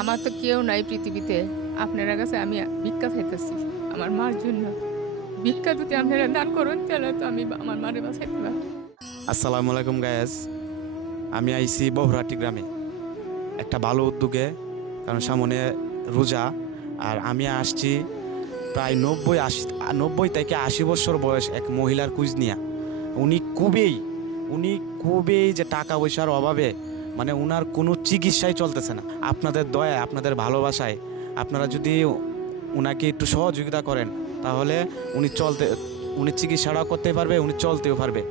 আমার তো কেউ নাই পৃথিবীতে। আপনার কাছে আমি ভিক্ষা চাইতেছি আমার মার জন্য। ভিক্ষা যদি আপনারা দান করুন তাহলে তো আমি আমার মারে বাঁচাইতে পারবো। আসসালামু আলাইকুম গায়েস, আমি আইছি বহুরাটি গ্রামে একটা ভালো উদ্যোগে, কারণ সামনে রোজা। আর আমি আসছি প্রায় 90 থেকে 80 বছর বয়স এক মহিলার কুইজ নিয়া। উনি খুবই যে টাকা পয়সার অভাবে মানে উনার কোনো চিকিৎসাই চলতেছে না। আপনাদের দয়া, আপনাদের ভালোবাসায় আপনারা যদি উনাকে একটু সহযোগিতা করেন তাহলে উনি চিকিৎসাটাও করতে পারবে, উনি চলতেও পারবে।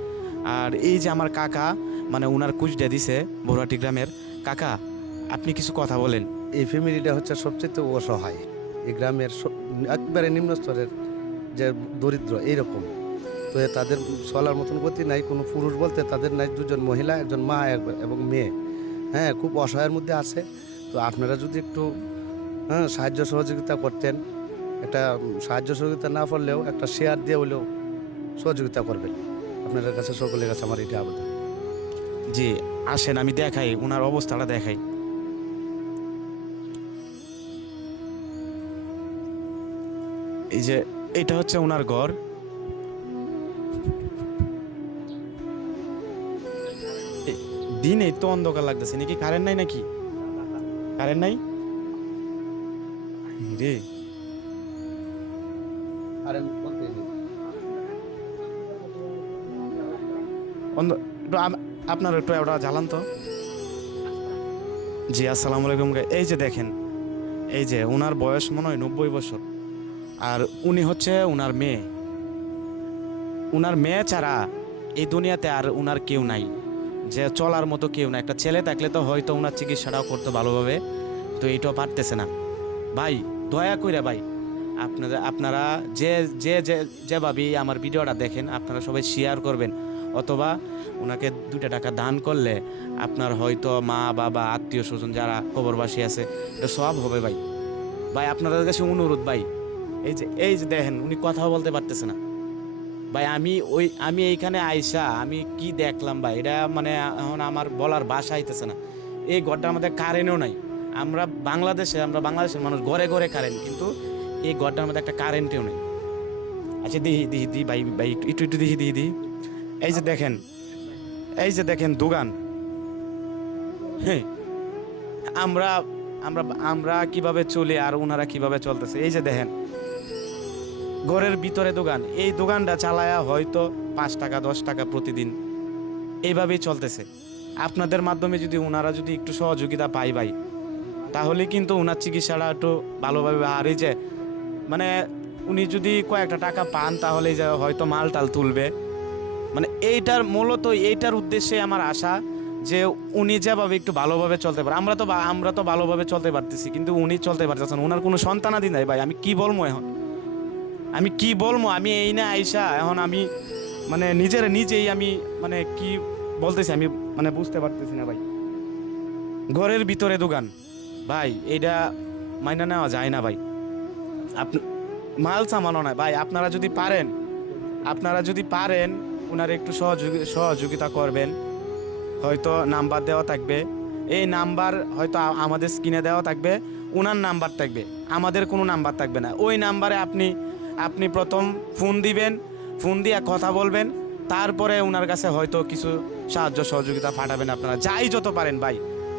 আর এই যে আমার কাকা মানে উনার কুচডে দিছে বড়ুয়াটি গ্রামের কাকা, আপনি কিছু কথা বলেন। এই ফ্যামিলিটা হচ্ছে সবচেয়ে অসহায় এই গ্রামের একবারে নিম্ন স্তরের যে দরিদ্র এইরকম। তো তাদের চলার মতন গতি নাই, কোনো পুরুষ বলতে তাদের নাই, দুজন মহিলা, একজন মা এবং মেয়ে। হ্যাঁ, খুব অসহায়ের মধ্যে আছে। তো আপনারা যদি একটু সাহায্য সহযোগিতা করতেন, একটা সাহায্য সহযোগিতা না করলেও একটা শেয়ার দিয়ে হলেও সহযোগিতা করবেন। আপনাদের কাছে সকলের কাছে আমার এটা আবেদন। জি আসেন, আমি দেখাই উনার অবস্থাটা দেখাই। এই যে এটা হচ্ছে উনার ঘর। দিনে তো অন্ধকার লাগতেছে নাকি? কারেন্ট নাই নাকি? কারেন্ট নাই রে। আপনার একটু ওটা জ্বালান তো। জি আসসালামু আলাইকুম। এই যে দেখেন, এই যে উনার বয়স মনে হয় 90 বছর। আর উনি হচ্ছে উনার মেয়ে ছাড়া এই দুনিয়াতে আর উনার কেউ নাই, যে চলার মতো কেউ না। একটা ছেলে থাকলে তো হয়তো উনার চিকিৎসাটাও করতে ভালোভাবে, তো এইটাও পারতেছে না। ভাই দয়া কইরা ভাই, আপনারা যেভাবে আমার ভিডিওটা দেখেন আপনারা সবাই শেয়ার করবেন, অথবা ওনাকে 2টা টাকা দান করলে আপনার হয়তো মা বাবা আত্মীয় স্বজন যারা কবরবাসী আছে এটা সব হবে ভাই। ভাই আপনাদের কাছে অনুরোধ ভাই, এই যে দেখেন উনি কথাও বলতে পারতেছে না ভাই। আমি এইখানে আইসা আমি কি দেখলাম ভাই, এটা মানে এখন আমার বলার ভাষা আইতেছে না। এই ঘরটার মধ্যে কারেন্টও নাই। আমরা বাংলাদেশের মানুষ ঘরে ঘরে কারেন্ট, কিন্তু এই ঘরটার মধ্যে একটা কারেন্টও নেই। আচ্ছা দিহি ভাই ভাই একটু দিহি। এই যে দেখেন দোকান। হ্যাঁ, আমরা আমরা আমরা কিভাবে চলি আর ওনারা কিভাবে চলতেছে। এই যে দেখেন ঘরের ভিতরে দোকান, এই দোকানটা চালায়া হয়তো 5 টাকা 10 টাকা প্রতিদিন এইভাবেই চলতেছে। আপনাদের মাধ্যমে যদি ওনারা যদি একটু সহযোগিতা পাই ভাই, তাহলে কিন্তু ওনার চিকিৎসাটা একটু ভালোভাবে। আর এই যে মানে উনি যদি কয়েকটা টাকা পান তাহলে যে হয়তো মাল টাল তুলবে, মানে এইটার উদ্দেশ্যে আমার আশা যে উনি যেভাবে একটু ভালোভাবে চলতে পারে। আমরা তো ভালোভাবে চলতে পারতেছি, কিন্তু উনি চলতে পারতেছেন। ওনার কোনো সন্তানাদি নাই ভাই। আমি কি বলবো এখন, আমি এই না আইসা এখন আমি মানে নিজেই আমি মানে কি বলতেছি আমি মানে বুঝতে পারতেছি না ভাই। ঘরের ভিতরে দোকান ভাই, এইটা মাইনা নেওয়া যায় না ভাই। মাল সামানো না ভাই। আপনারা যদি পারেন ওনার একটু সহযোগিতা করবেন। হয়তো নাম্বার দেওয়া থাকবে, এই নাম্বার হয়তো আমাদের স্ক্রিনে দেওয়া থাকবে, ওনার নাম্বার থাকবে, আমাদের কোনো নাম্বার থাকবে না। ওই নাম্বারে আপনি প্রথম ফোন দিবেন, ফোন দিয়ে কথা বলবেন, তারপরে ওনার কাছে হয়তো কিছু সাহায্য সহযোগিতা পাঠাবেন। আপনারা যাই যত পারেন ভাই,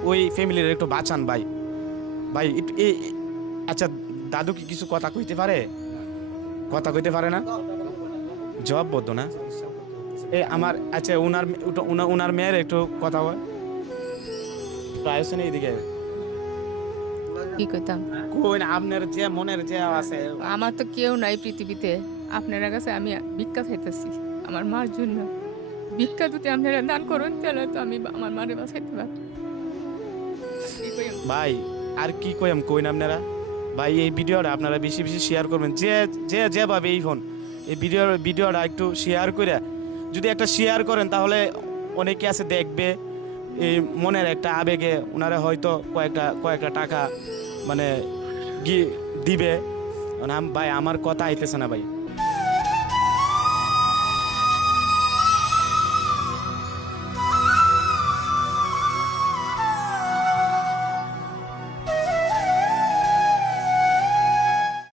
ওই ফ্যামিলির একটু বাঁচান ভাই। ভাই আচ্ছা, দাদু কি কিছু কথা কইতে পারে না? জব বদ্ধ না আমার। আচ্ছা উনার মেয়ের একটু কথা বল প্রায় শুনে এইদিকে কি কইতাম? কই না আপনার যে মনের যে আছে। আমার তো কেউ নাই পৃথিবীতে। আপনার কাছে আমি ভিক্ষা চাইতেছি আমার মার জন্য। ভিক্ষা যদি আপনারা দান করুন তাহলে তো আমি আমার মারে বাঁচাইতে পারবো। ভাই আর কি কইন আপনারা ভাই, এই ভিডিওটা আপনারা বেশি বেশি শেয়ার করবেন। যেভাবে এই ভিডিওটা একটু শেয়ার করে যদি একটা শেয়ার করেন তাহলে অনেকে আছে দেখবে, এই মনের একটা আবেগে ওনারা হয়তো কয়েকটা টাকা মানে দিবে। ভাই আমার কথা আইতেছে না ভাই।